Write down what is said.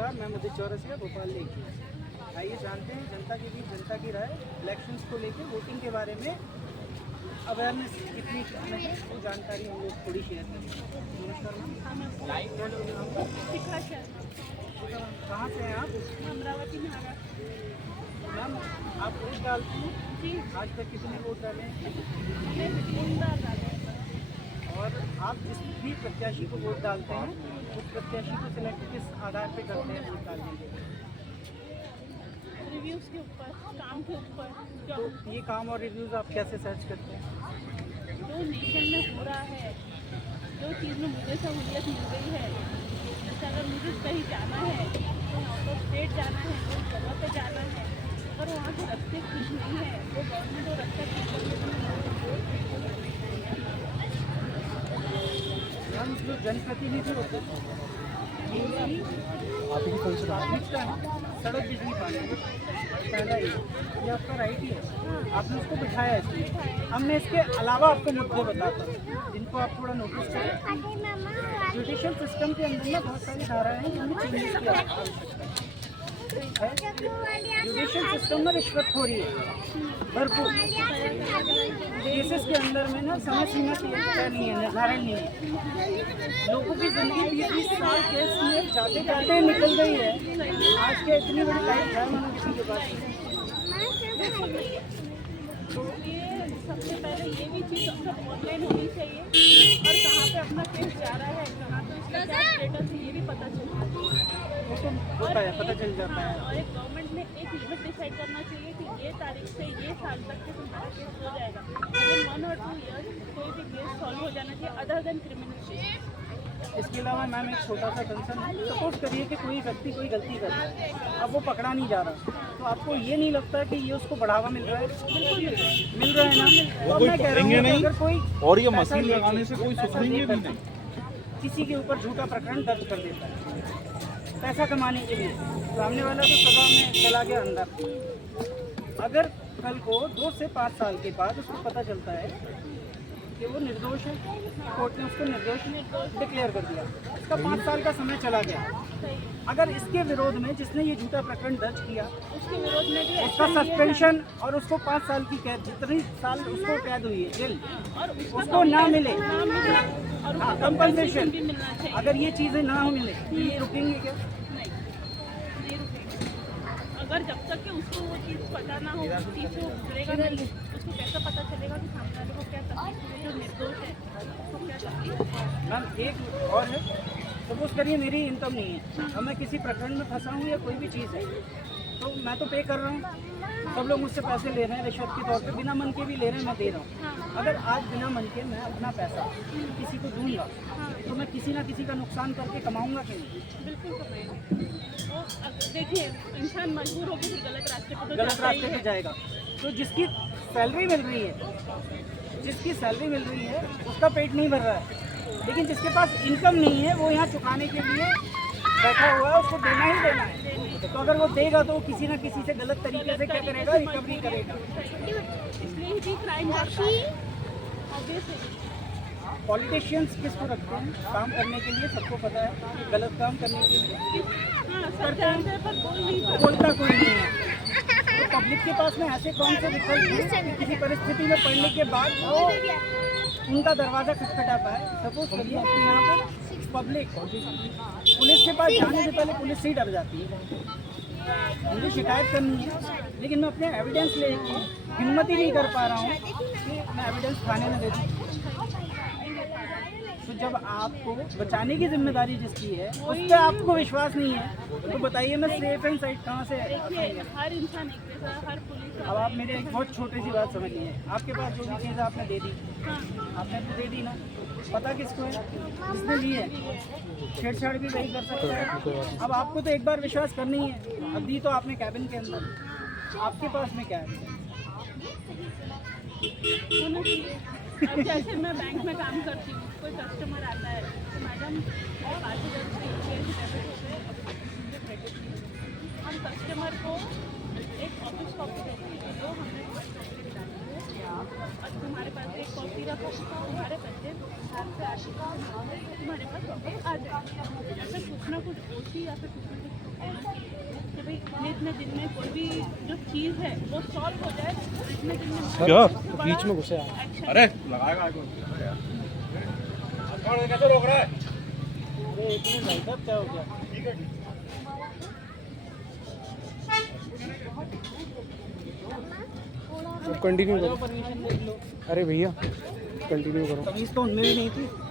नमस्कार, मैं मधु चौरसिया भोपाल लेके आइए जानते हैं जनता के बीच जनता की राय इलेक्शंस को लेकर वोटिंग के बारे में अवेयरनेस कितनी हमें है वो जानकारी हम लोग थोड़ी शेयर करेंगे। नमस्कार मैम। शिखा शर्मा। कहाँ से हैं आप? अमरावती महाराष्ट्र। मैम आप वोट डालते हैं? जी। आज तक कितने वोट डाले हैं? मैंने 3 बार डाला है। और आप जिस भी प्रत्याशी को वोट डालते हैं उस प्रत्याशी को सिलेक्ट किस आधार पे करते हैं वोट डालने के लिए? रिव्यूज़ के ऊपर, काम के ऊपर, जो तो ये काम और रिव्यूज़ आप कैसे सर्च करते हैं? जो नेशन में हो रहा है, जो चीज़ में मुझे सहूलियत मिल गई है, जैसे अगर मुझे कहीं जाना है, कहीं आउट ऑफ स्टेट जाना है, कोई जगह पे जाना है, अगर वहाँ के रास्ते ठीक नहीं है, वो गवर्नमेंट वो रास्ता ठीक करके हम जो जनप्रतिनिधि होते हैं प्राथमिकता है सड़क बिजली पानी पहला ये आपका राइट ही है, आपने उसको बिठाया है इसमें। हमने इसके अलावा आपको मुद्दे बताता हूँ जिनको आप थोड़ा नोटिस करें। जुडिशियल सिस्टम के अंदर में बहुत सारी धाराएं हैं जिनमें चेंजेस की आवश्यकता है। जुडिशियल सिस्टम में रिश्वतखोरी है भरपूर। केसेस के अंदर में ना समय सीमा नहीं है, निर्धारण नहीं है। लोगों की जिंदगी 20-20 साल केस में जाते जाते निकल गई है। आज के इतनी बड़ी लाइफ है मैंने किसी के पास। तो ये सबसे पहले ये भी चीज़ सब ऑनलाइन होनी चाहिए और कहाँ पे अपना केस जा रहा है, कहाँ पे इसका क्या स्टेटस है, ये भी पता चलना चाहिए। वो तो होता है, पता चल जाता है। और एक गवर्नमेंट ने एक लिमिट डिसाइड करना चाहिए कि ये तारीख से ये साल तक के तुम्हारा केस हो जाएगा। विदिन 1 और 2 ईयर्स कोई भी केस सॉल्व हो जाना चाहिए अदर देन क्रिमिनल केस। इसके अलावा मैम एक छोटा सा कंसर्न है। सपोज करिए कि कोई व्यक्ति कोई गलती कर रहा है, अब वो पकड़ा नहीं जा रहा, तो आपको ये नहीं लगता कि ये उसको बढ़ावा मिल रहा है? मिल रहा है ना। तो मैं कह रहा हूँ कि अगर कोई और ये मशीन लगाने से कोई सुधरेंगे भी नहीं। किसी के ऊपर झूठा प्रकरण दर्ज कर देता है पैसा कमाने के लिए, सामने वाला तो सजा में चला गया अंदर। अगर कल को 2 से 5 साल के बाद उसको पता चलता है कि वो निर्दोष है, कोर्ट ने उसको निर्दोष डिक्लेयर कर दिया, इसका 5 साल का समय चला गया। अगर इसके विरोध में जिसने ये झूठा प्रकरण दर्ज किया उसके विरोध में भी उसका सस्पेंशन और उसको 5 साल की कैद, जितनी साल उसको कैद हुई है जेल, और उसको ना मिले और हाँ कंपनसेशन, भी मिलना चाहिए। अगर ये चीज़ें ना हो मिले तो ये रुकेंगे क्या? नहीं रुकेगा। अगर जब तक कि उसको वो चीज़ पता ना हो, उस चीज़ से वो गुजरेगा नहीं, उसको कैसे पता चलेगा कि सामने वाले को क्या तकलीफ है, जो निर्दोष है उसको क्या तकलीफ है। मैम एक और है, सपोज करिए मेरी इनकम नहीं है और मैं किसी प्रकरण में फंसा हूँ या कोई भी चीज़ है, तो मैं तो पे कर रहा हूँ, सब लोग मुझसे पैसे ले रहे हैं रिश्वत के तौर पे, बिना मन के भी ले रहे हैं, मैं दे रहा हूँ। अगर आज बिना मन के मैं अपना पैसा किसी को दूंगा तो मैं किसी ना किसी का नुकसान करके कमाऊंगा कि नहीं? बिल्कुल कमाएगा। वो देखिए इंसान मजबूर होकर फिर गलत रास्ते पर तो गलत जाता ही रास्ते पे है। जाएगा। तो जिसकी सैलरी मिल रही है, जिसकी सैलरी मिल रही है उसका पेट नहीं भर रहा है, लेकिन जिसके पास इनकम नहीं है वो यहाँ चुकाने के लिए बैठा हुआ है, उसको देना ही देना है। तो अगर वो देगा तो वो किसी ना किसी से गलत तरीके से क्या करेगा, रिकवरी करेगा। इसलिए ही क्राइम बढ़ता है ऑब्वियसली। पॉलिटिशियंस किसको रखते हैं काम करने के लिए? सबको पता है कि गलत काम करने के लिए हाँ सरकार पर बोल नहीं पाता। बोलता कोई नहीं है। तो पब्लिक के पास में ऐसे कौन से विकल्प हैं कि किसी परिस्थिति में पड़ने के बाद वो उनका दरवाज़ा खटखटा पाए? सपोज करिए कि यहाँ पर पब्लिक पुलिस के पास जाने से पहले पुलिस से ही डर जाती है। मुझे शिकायत करनी है लेकिन मैं अपने एविडेंस लेके हिम्मत ही नहीं कर पा रहा हूँ कि मैं एविडेंस थाने में दे दूँ। तो जब आपको बचाने की जिम्मेदारी जिसकी है उस पर आपको विश्वास नहीं है तो बताइए मैं सेफ एंड साइड कहाँ से? देखिए हर इंसान एक जैसा, हर पुलिस। अब आप मेरी एक बहुत छोटी सी बात समझिए, आपके पास जो भी चीज़ आपने दे दी, हाँ आपने तो दे दी ना, पता किसको है? जिसने ली है। छेड़छाड़ भी वही कर सकता है। अब आपको तो एक बार विश्वास करनी है, अब दी तो आपने कैबिन के अंदर, आपके पास में क्या है? होना चाहिए। अब जैसे मैं बैंक में काम करती हूँ, कोई कस्टमर आता है तो मैडम 5,000 रुपये डेबिट हो गए, मुझे क्रेडिट नहीं। हम कस्टमर को एक ऑफिस कॉपी देते हैं जो हमने और तुम्हारे पास एक कॉपी रखो, तुम्हारे पैसे हाथ से आके तुम्हारे पास वापस आ जाए। ऐसे कुछ ना कुछ दोषी या फिर किसी को कहना कि भाई इतने दिन में कोई भी जो चीज़ है वो सॉल्व हो जाए, इतने दिन में क्या? बीच में घुसे अरे लगाएगा कैसे रोक रहा है? अरे एक मिनट भाई साहब, क्या हो गया? कंटिन्यू आ करो। जाओ, परमिशन देख लो। अरे भैया कंटिन्यू करो। तमीज़ तो उनमें भी नहीं थी।